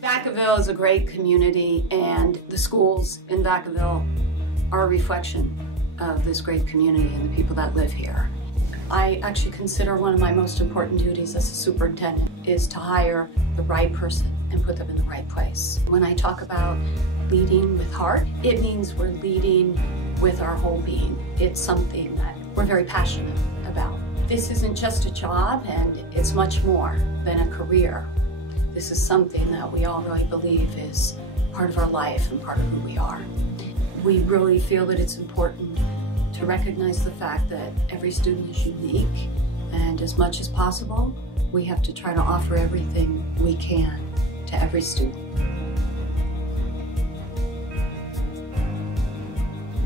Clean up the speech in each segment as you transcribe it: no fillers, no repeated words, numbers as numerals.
Vacaville is a great community, and the schools in Vacaville are a reflection of this great community and the people that live here. I actually consider one of my most important duties as a superintendent is to hire the right person and put them in the right place. When I talk about leading with heart, it means we're leading with our whole being. It's something that we're very passionate about. This isn't just a job, and it's much more than a career. This is something that we all really believe is part of our life and part of who we are. We really feel that it's important to recognize the fact that every student is unique, and as much as possible, we have to try to offer everything we can to every student.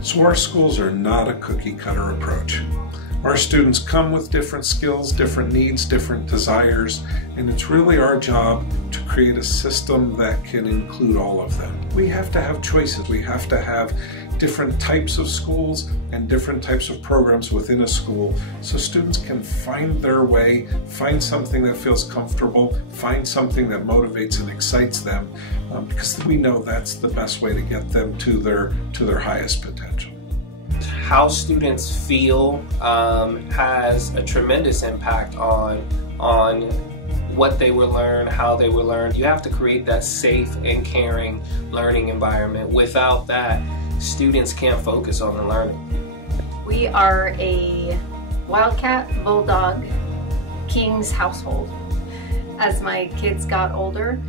So our schools are not a cookie-cutter approach. Our students come with different skills, different needs, different desires, and it's really our job to create a system that can include all of them. We have to have choices. We have to have different types of schools and different types of programs within a school so students can find their way, find something that feels comfortable, find something that motivates and excites them, because we know that's the best way to get them to their highest potential. How students feel has a tremendous impact on what they will learn, how they will learn. You have to create that safe and caring learning environment. Without that, students can't focus on the learning. We are a Wildcat Bulldog King's household. As my kids got older,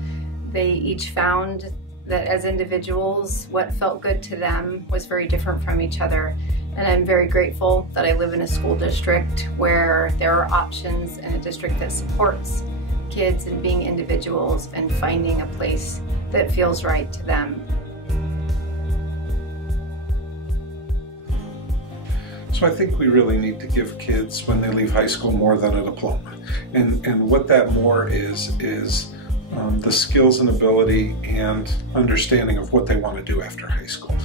they each found that as individuals, what felt good to them was very different from each other. And I'm very grateful that I live in a school district where there are options, and a district that supports kids in being individuals and finding a place that feels right to them. So I think we really need to give kids, when they leave high school, more than a diploma. And what that more is the skills and ability and understanding of what they want to do after high school.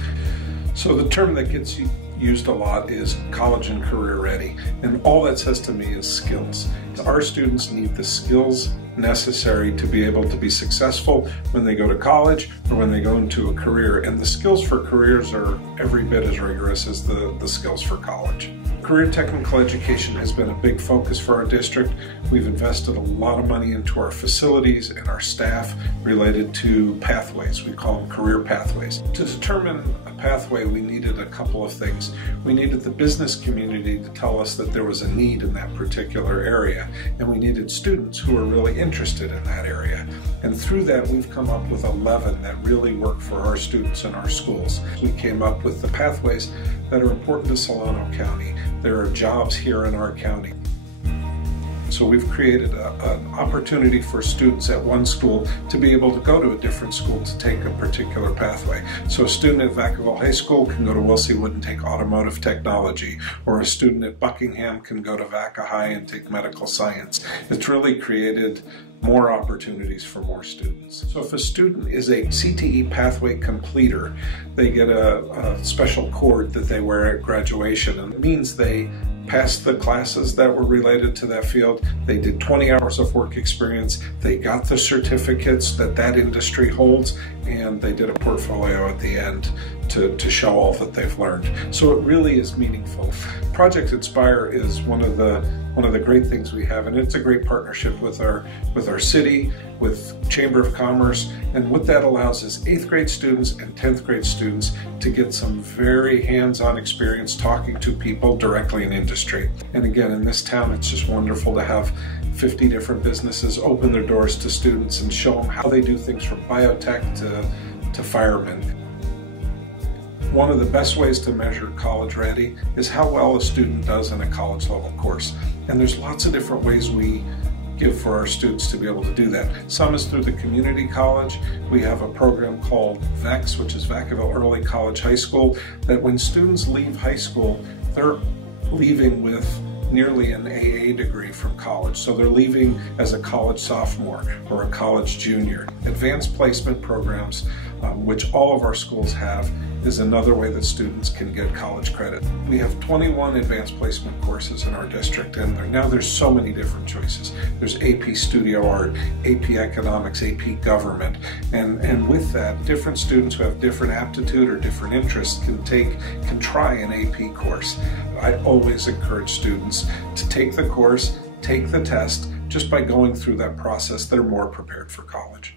So the term that gets used a lot is college and career ready, and all that says to me is skills. Our students need the skills necessary to be able to be successful when they go to college or when they go into a career, and the skills for careers are every bit as rigorous as the skills for college. Career technical education has been a big focus for our district. We've invested a lot of money into our facilities and our staff related to pathways. We call them career pathways. To determine a pathway, we needed a couple of things. We needed the business community to tell us that there was a need in that particular area, and we needed students who were really interested in that area. And through that, we've come up with 11 that really work for our students in our schools. We came up with the pathways that are important to Solano County. There are jobs here in our county. So we've created an opportunity for students at one school to be able to go to a different school to take a particular pathway. So a student at Vacaville High School can go to Wilsey Wood and take automotive technology, or a student at Buckingham can go to Vaca High and take medical science. It's really created more opportunities for more students. So if a student is a CTE pathway completer, they get a special cord that they wear at graduation, and it means they passed the classes that were related to that field. They did 20 hours of work experience. They got the certificates that industry holds, and they did a portfolio at the end to show all that they've learned. So it really is meaningful. Project Inspire is one of the great things we have, and it's a great partnership with our city, with Chamber of Commerce, and what that allows is 8th grade students and 10th grade students to get some very hands-on experience talking to people directly in industry. And again, in this town, it's just wonderful to have 50 different businesses open their doors to students and show them how they do things from biotech to firemen. One of the best ways to measure college ready is how well a student does in a college level course. And there's lots of different ways we give for our students to be able to do that. Some is through the community college. We have a program called VEX, which is Vacaville Early College High School, that when students leave high school, they're leaving with nearly an AA degree from college. So they're leaving as a college sophomore or a college junior. Advanced placement programs, which all of our schools have, is another way that students can get college credit. We have 21 advanced placement courses in our district, and now there's so many different choices. There's AP Studio Art, AP Economics, AP Government, and with that, different students who have different aptitude or different interests can try an AP course. I always encourage students to take the course, take the test. Just by going through that process, they're more prepared for college.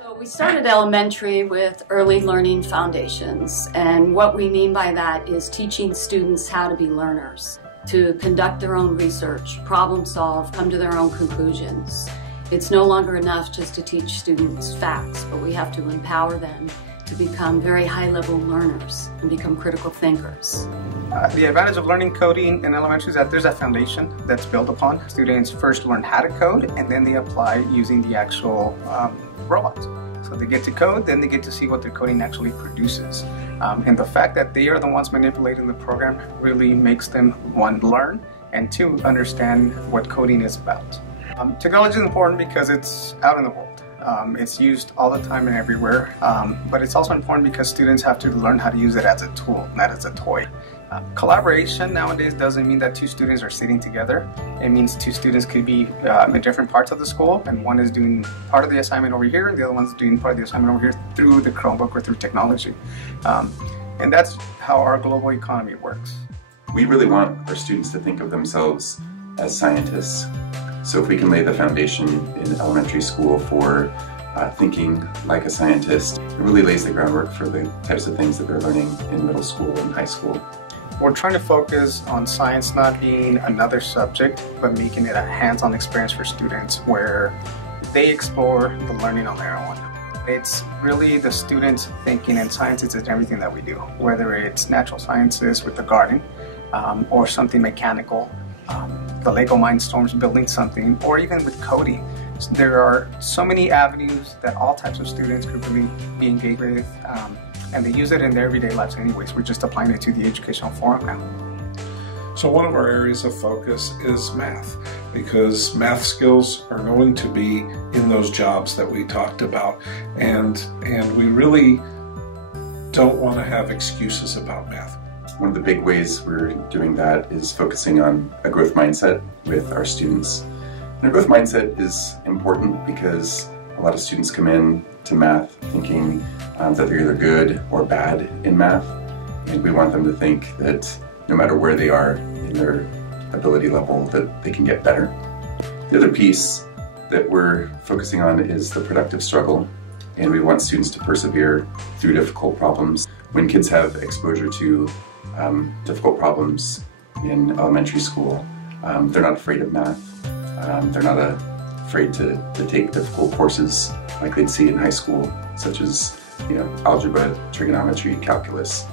So we started elementary with early learning foundations, and what we mean by that is teaching students how to be learners, to conduct their own research, problem solve, come to their own conclusions. It's no longer enough just to teach students facts, but we have to empower them to become very high-level learners and become critical thinkers. The advantage of learning coding in elementary is that there's a foundation that's built upon. Students first learn how to code, and then they apply using the actual robots. So they get to code, then they get to see what their coding actually produces. And the fact that they are the ones manipulating the program really makes them, one, learn, and two, understand what coding is about. Technology is important because it's out in the world. It's used all the time and everywhere, but it's also important because students have to learn how to use it as a tool, not as a toy. Collaboration nowadays doesn't mean that two students are sitting together. It means two students could be in different parts of the school, and one is doing part of the assignment over here, and the other one's doing part of the assignment over here through the Chromebook or through technology. And that's how our global economy works. We really want our students to think of themselves as scientists. So if we can lay the foundation in elementary school for thinking like a scientist, it really lays the groundwork for the types of things that they're learning in middle school and high school. We're trying to focus on science not being another subject, but making it a hands-on experience for students where they explore the learning on their own. It's really the students thinking, and science is in everything that we do, whether it's natural sciences with the garden or something mechanical. The Lego Mindstorms building something, or even with coding. So there are so many avenues that all types of students could really be engaged with, and they use it in their everyday lives anyways. We're just applying it to the educational forum now. So one of our areas of focus is math, because math skills are going to be in those jobs that we talked about, and we really don't want to have excuses about math. One of the big ways we're doing that is focusing on a growth mindset with our students. And a growth mindset is important because a lot of students come in to math thinking that they're either good or bad in math. And we want them to think that no matter where they are in their ability level, that they can get better. The other piece that we're focusing on is the productive struggle. And we want students to persevere through difficult problems. When kids have exposure to difficult problems in elementary school, they're not afraid of math. They're not afraid to take difficult courses like they'd see in high school, such as algebra, trigonometry, calculus.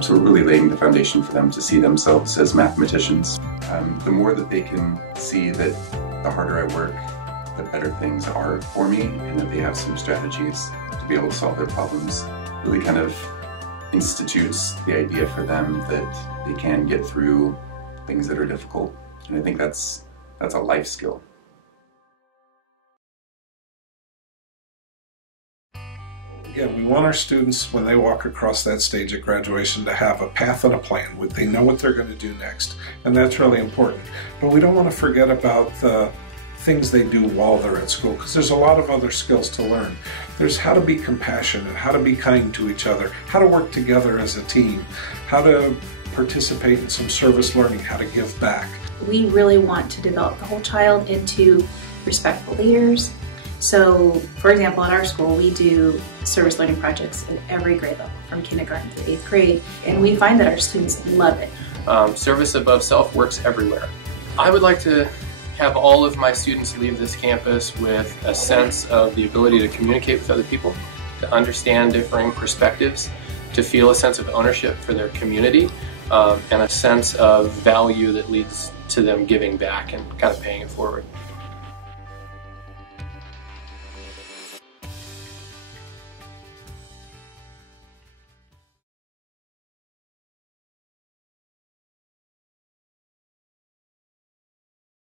So we're really laying the foundation for them to see themselves as mathematicians. The more that they can see that the harder I work, the better things are for me, and that they have some strategies to be able to solve their problems, really kind of institutes the idea for them that they can get through things that are difficult. And I think that's a life skill. Again, we want our students, when they walk across that stage at graduation, to have a path and a plan. They know what they're going to do next, and that's really important. But we don't want to forget about the things they do while they're at school, because there's a lot of other skills to learn. There's how to be compassionate, how to be kind to each other, how to work together as a team, how to participate in some service learning, how to give back. We really want to develop the whole child into respectful leaders. So, for example, at our school, we do service learning projects at every grade level, from kindergarten to 8th grade, and we find that our students love it. Service above self works everywhere. I would like to have all of my students leave this campus with a sense of the ability to communicate with other people, to understand differing perspectives, to feel a sense of ownership for their community, and a sense of value that leads to them giving back and kind of paying it forward.